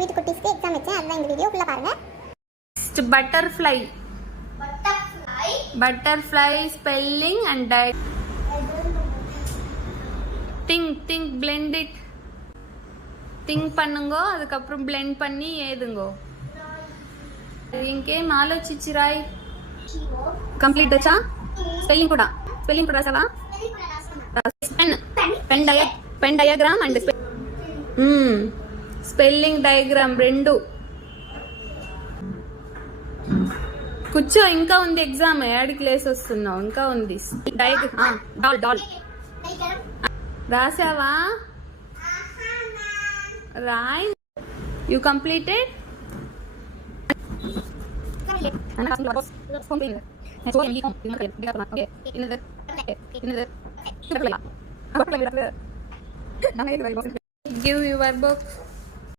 எங்கள் வீட்டு குட்டிஸ்க்கு எக்ஸாம் வச்சேன், அதுதான் இந்த வீடியோ ஃபுல்லாக பாருங்கள். Butterfly. Butterfly spelling and think blend it. Think பண்ணுங்கோ, அதுக்கப்புறம் blend பண்ணி ஏதுங்கோ. ఇంకేం ఆలోచించి రాయి. కంప్లీట్ వచ్చా? స్పెల్లింగ్ కూడా రాసావా? Pen diagram and spelling diagram రెండు. కూర్చో, ఇంకా ఉంది ఎగ్జామ్. ఏడికి లేసి వస్తున్నావు? ఇంకా ఉంది డాల్ రాసావా? రాయ్. You completed? Give your book.